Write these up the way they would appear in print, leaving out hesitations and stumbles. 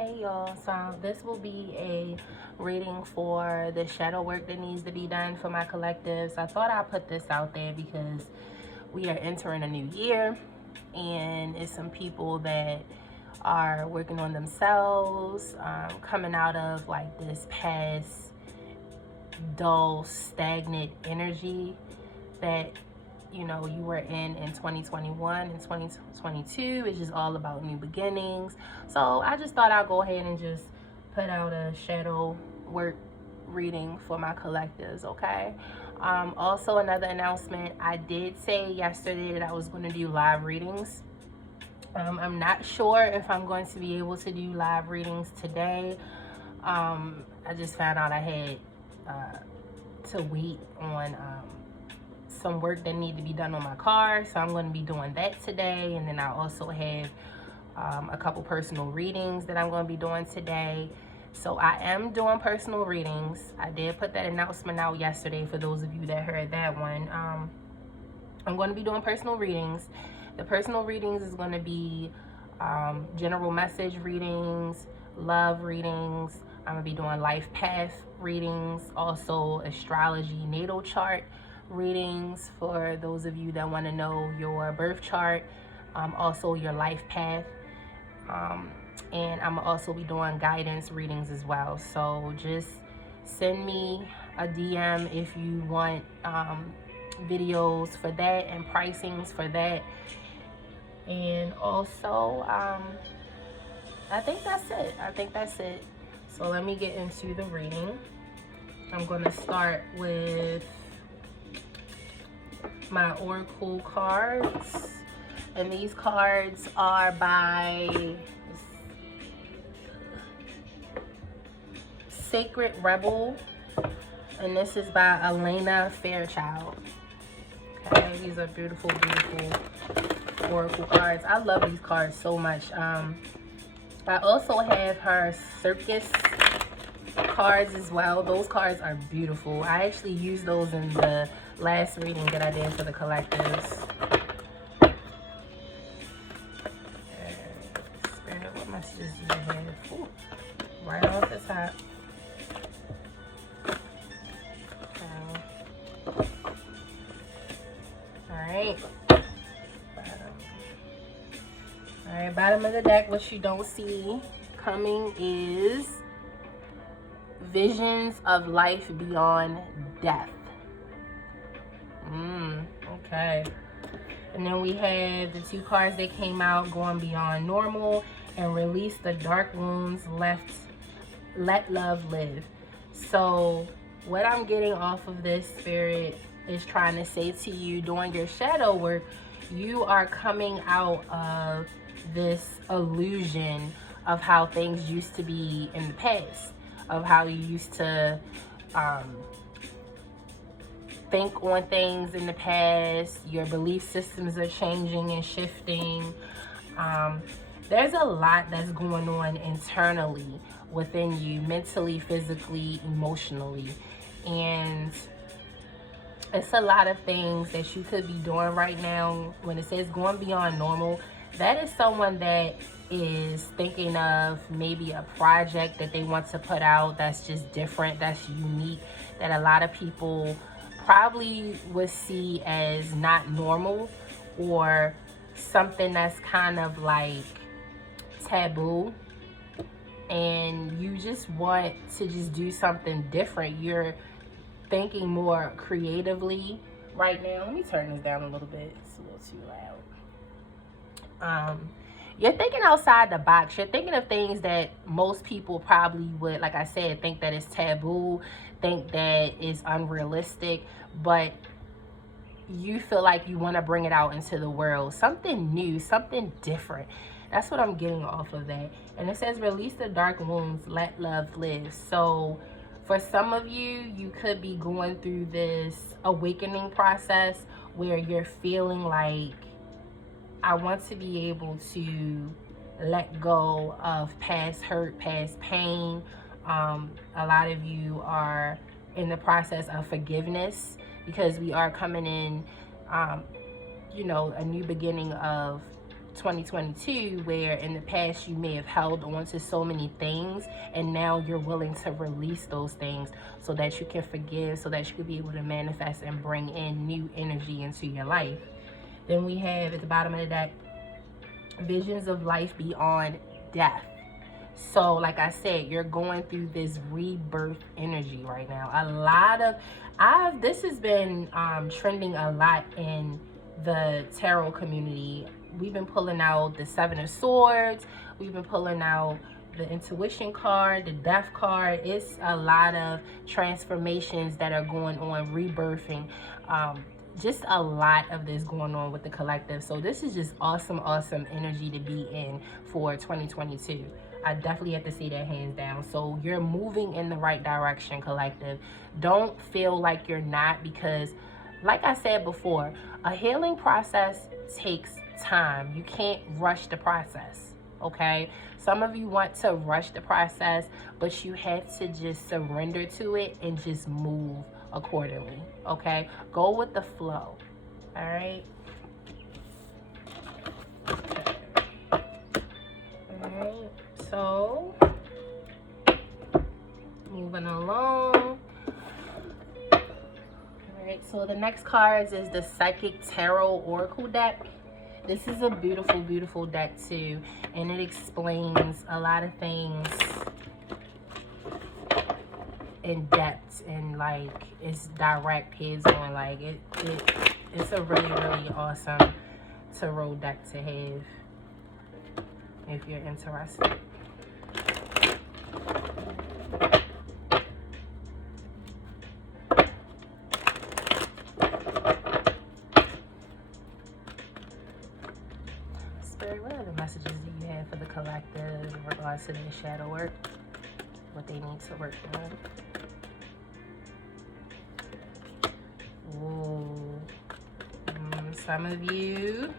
Hey y'all, so this will be a reading for the shadow work that needs to be done for my collectives. I thought I'd put this out there because we are entering a new year and it's some people that are working on themselves, coming out of like this past dull, stagnant energy that you were in 2021 and 2022. It's just all about new beginnings. So I just thought I'd go ahead and just put out a shadow work reading for my collectives, okay? Also, another announcement, I did say yesterday that I was going to do live readings. I'm not sure if I'm going to be able to do live readings today. I just found out I had to wait on some work that need to be done on my car, so I'm going to be doing that today. And then I also have a couple personal readings that I'm going to be doing today. So I am doing personal readings. I did put that announcement out yesterday for those of you that heard that one. I'm going to be doing personal readings. The personal readings is going to be general message readings, love readings. I'm going to be doing life path readings, also astrology natal chart readings for those of you that want to know your birth chart, also your life path, and I'm also be doing guidance readings as well. So just send me a DM if you want videos for that and pricings for that. And also I think that's it. So let me get into the reading. I'm going to start with my oracle cards, and these cards are by Sacred Rebel, and this is by Elena Fairchild. Okay, these are beautiful oracle cards. I love these cards so much. I also have her circus cards as well. Those cards are beautiful. I actually used those in the last reading that I did for the collectives. Spirit, what messages do you have? Ooh, right off the top. Okay. Alright. Alright, bottom of the deck, what you don't see coming is visions of life beyond death. Okay. And then we have the two cards that came out, going beyond normal and release the dark wounds, let love live. So what I'm getting off of this, Spirit, is trying to say to you, doing your shadow work, you are coming out of this illusion of how things used to be in the past, of how you used to think on things in the past. Your belief systems are changing and shifting. There's a lot that's going on internally within you, mentally, physically, emotionally, and it's a lot of things that you could be doing right now. When it says going beyond normal, that is someone that is thinking of maybe a project that they want to put out that's just different, that's unique, that a lot of people probably would see as not normal, or something that's kind of like taboo, and you just want to just do something different. You're thinking more creatively right now. Let me turn this down a little bit. It's a little too loud. You're thinking outside the box. You're thinking of things that most people probably would, like I said, think that it's taboo, think that it's unrealistic, but you feel like you want to bring it out into the world. Something new, something different. That's what I'm getting off of that. And it says, release the dark wounds, let love live. So for some of you, you could be going through this awakening process where you're feeling like, I want to be able to let go of past hurt, past pain. A lot of you are in the process of forgiveness, because we are coming in, a new beginning of 2022, where in the past you may have held on to so many things, and now you're willing to release those things so that you can forgive, so that you can be able to manifest and bring in new energy into your life. Then we have at the bottom of the deck, visions of life beyond death. So like I said, you're going through this rebirth energy right now. A lot of this has been trending a lot in the tarot community. We've been pulling out the Seven of Swords. We've been pulling out the intuition card, the death card. It's a lot of transformations that are going on, rebirthing. Just a lot of this going on with the collective. So this is just awesome energy to be in for 2022. I definitely have to say that hands down. So you're moving in the right direction, collective. Don't feel like you're not, because like I said before, a healing process takes time. You can't rush the process, okay? Some of you want to rush the process, but you have to just surrender to it and just move accordingly, okay? Go with the flow, all right? Okay. All right, so moving along. All right, so the next cards is the Psychic Tarot Oracle deck. This is a beautiful deck too, and it explains a lot of things in depth, and like it's direct, heads on. Like it's a really awesome tarot deck to have if you're interested. Spirit, what other messages do you have for the collective in regards to their shadow work? What they need to work on? Ooh. Some of you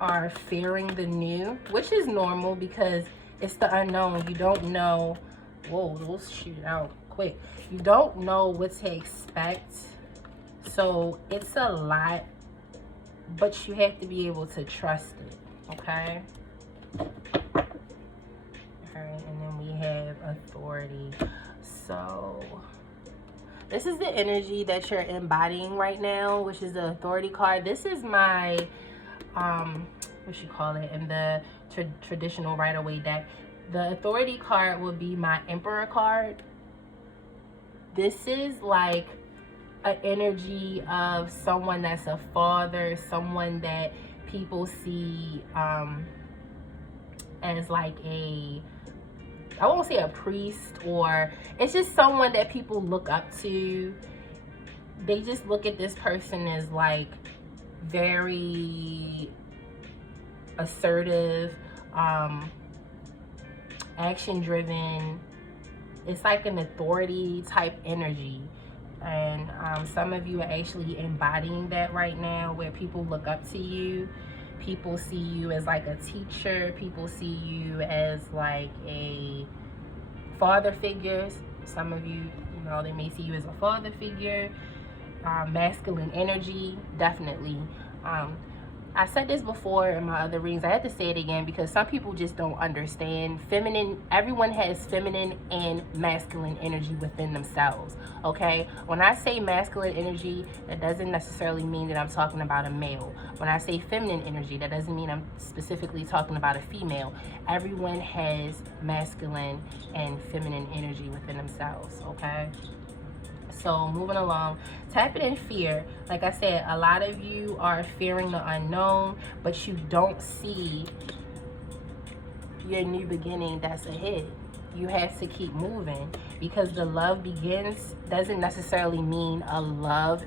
are fearing the new, which is normal because it's the unknown. You don't know. Whoa, those shoot out quick. You don't know what to expect. So it's a lot, but you have to be able to trust it, okay? All right, and then we have authority. So this is the energy that you're embodying right now, which is the authority card. This is my, what you call it, in the traditional Rider-Waite deck. The authority card will be my Emperor card. This is like an energy of someone that's a father, someone that people see as like I won't say a priest, or it's just someone that people look up to. They just look at this person as like very assertive, action driven. It's like an authority type energy, and some of you are actually embodying that right now, where people look up to you. People see you as like a teacher. People see you as like a father figure. Some of you, you know, they may see you as a father figure. Masculine energy, definitely. I said this before in my other readings. I have to say it again because some people just don't understand. Feminine, everyone has feminine and masculine energy within themselves, okay? When I say masculine energy, that doesn't necessarily mean that I'm talking about a male. When I say feminine energy, that doesn't mean I'm specifically talking about a female. Everyone has masculine and feminine energy within themselves, okay? So moving along, tapping in fear. Like I said, a lot of you are fearing the unknown, but you don't see your new beginning that's ahead. You have to keep moving, because the love begins doesn't necessarily mean a love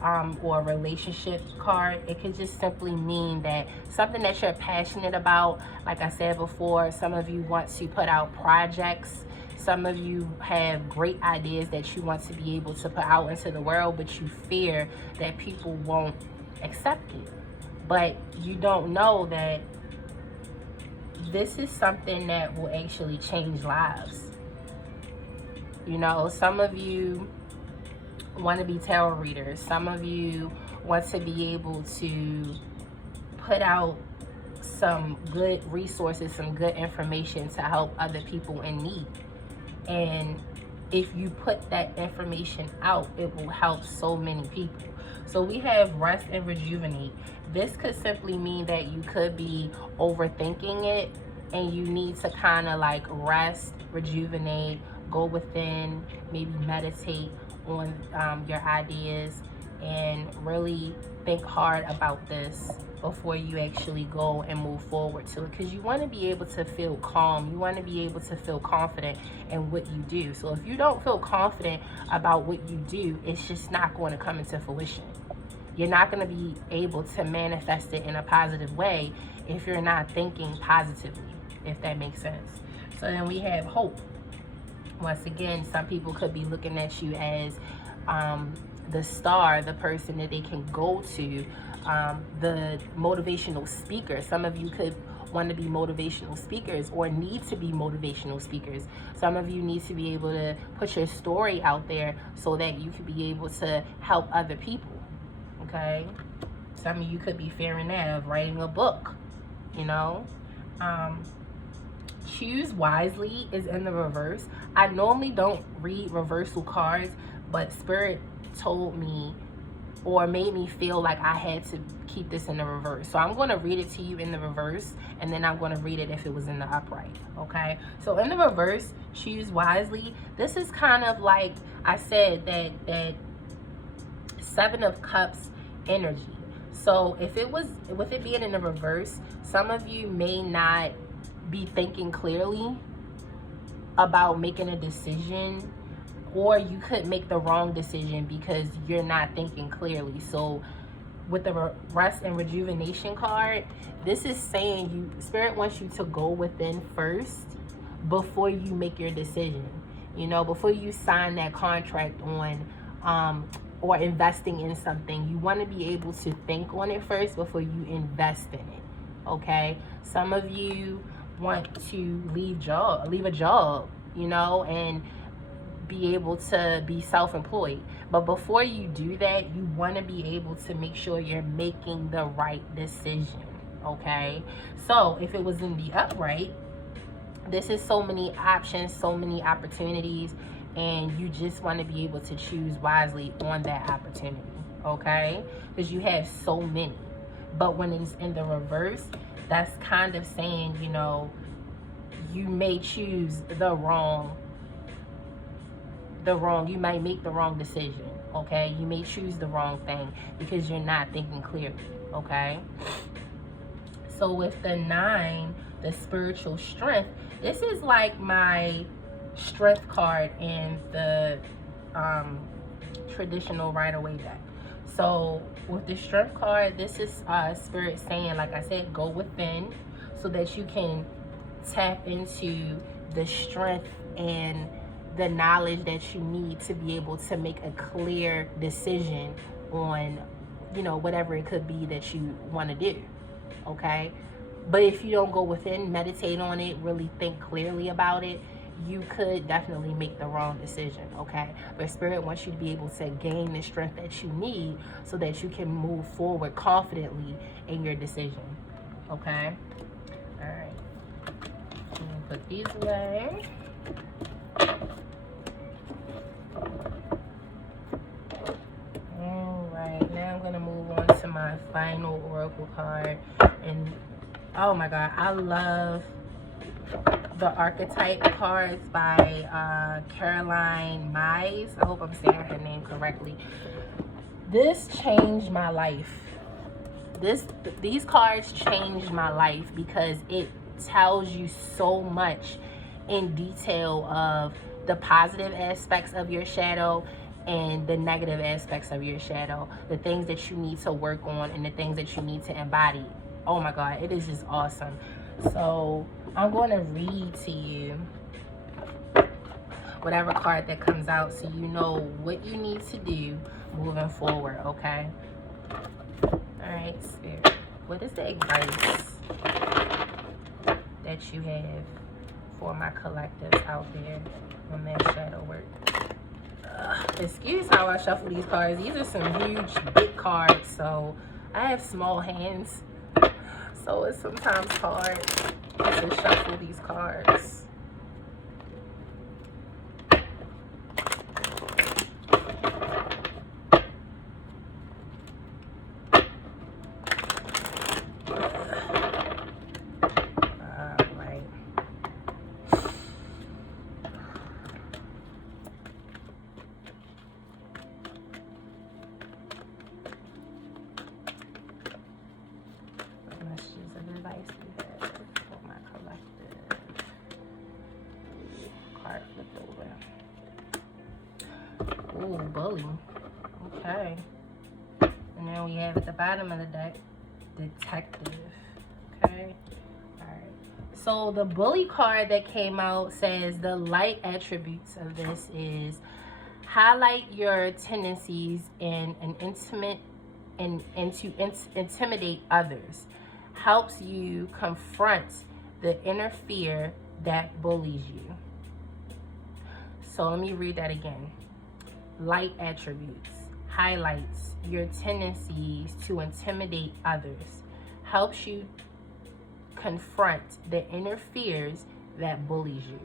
or a relationship card. It could just simply mean that something that you're passionate about. Like I said before, some of you want to put out projects. Some of you have great ideas that you want to be able to put out into the world, but you fear that people won't accept it. But you don't know that this is something that will actually change lives. You know, some of you want to be tarot readers. Some of you want to be able to put out some good resources, some good information to help other people in need. And if you put that information out, it will help so many people. So we have rest and rejuvenate. This could simply mean that you could be overthinking it and you need to kind of like rest, rejuvenate, go within, maybe meditate on your ideas and really think hard about this before you actually go and move forward to it, because you want to be able to feel calm. You want to be able to feel confident in what you do. So if you don't feel confident about what you do, it's just not going to come into fruition. You're not going to be able to manifest it in a positive way if you're not thinking positively, if that makes sense. So then we have hope. Once again, some people could be looking at you as the star, the person that they can go to, the motivational speaker. Some of you could want to be motivational speakers or need to be motivational speakers. Some of you need to be able to put your story out there so that you could be able to help other people. Okay? Some of you could be fearing that of writing a book, you know? Choose wisely is in the reverse. I normally don't read reversal cards, but Spirit told me or made me feel like I had to keep this in the reverse. So I'm going to read it to you in the reverse, and then I'm going to read it if it was in the upright. Okay? So in the reverse, choose wisely. This is kind of like I said, that Seven of Cups energy. So if it was, with it being in the reverse, some of you may not be thinking clearly about making a decision, or you could make the wrong decision because you're not thinking clearly. So with the rest and rejuvenation card, this is saying you, Spirit wants you to go within first before you make your decision. You know, before you sign that contract on or investing in something, you want to be able to think on it first before you invest in it. Okay? Some of you want to leave a job, you know, and be able to be self-employed. But before you do that, you want to be able to make sure you're making the right decision. Okay? So if it was in the upright, this is so many options, so many opportunities, and you just want to be able to choose wisely on that opportunity. Okay? Because you have so many. But when it's in the reverse, that's kind of saying, you know, you may choose the wrong, you might make the wrong decision. Okay? You may choose the wrong thing because you're not thinking clearly. Okay? So with the 9, the spiritual strength, this is like my strength card in the traditional Rider-Waite deck. So with the strength card, this is Spirit saying, like I said, go within so that you can tap into the strength and the knowledge that you need to be able to make a clear decision on, you know, whatever it could be that you want to do. Okay? But if you don't go within, meditate on it, really think clearly about it, you could definitely make the wrong decision. Okay? But Spirit wants you to be able to gain the strength that you need so that you can move forward confidently in your decision. Okay? All right. I'm gonna put these away. Alright, now I'm gonna move on to my final oracle card. And oh my god, I love the archetype cards by Caroline Mize. I hope I'm saying her name correctly. This changed my life. These cards changed my life because it tells you so much in detail of the positive aspects of your shadow and the negative aspects of your shadow, the things that you need to work on and the things that you need to embody. Oh my god, it is just awesome. So I'm going to read to you whatever card that comes out so you know what you need to do moving forward. Okay? Alright, Spirit, what is the advice that you have for my collectives out there on their shadow work? Excuse how I shuffle these cards. These are some huge, big cards, so I have small hands. So So it's sometimes hard to shuffle these cards. Ooh, bully. Okay. And then we have at the bottom of the deck, detective. Okay. Alright. So the bully card that came out says the light attributes of this is highlight your tendencies and to intimidate others. Helps you confront the inner fear that bullies you. So let me read that again. Light attributes highlights your tendencies to intimidate others, helps you confront the inner fears that bullies you.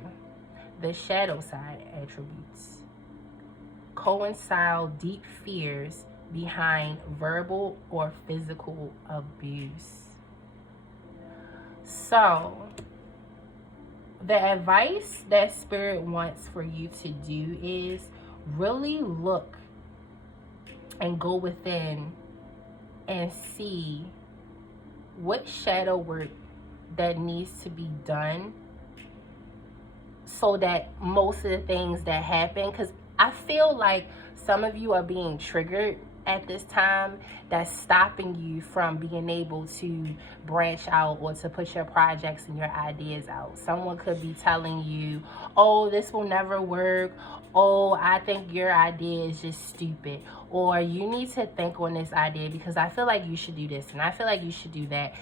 The shadow side attributes coincide deep fears behind verbal or physical abuse. So the advice that Spirit wants for you to do is really look and go within and see what shadow work that needs to be done so that most of the things that happen, because I feel like some of you are being triggered at this time that's stopping you from being able to branch out or to put your projects and your ideas out. Someone could be telling you, oh, this will never work. Oh, I think your idea is just stupid. Or you need to think on this idea because I feel like you should do this and I feel like you should do that.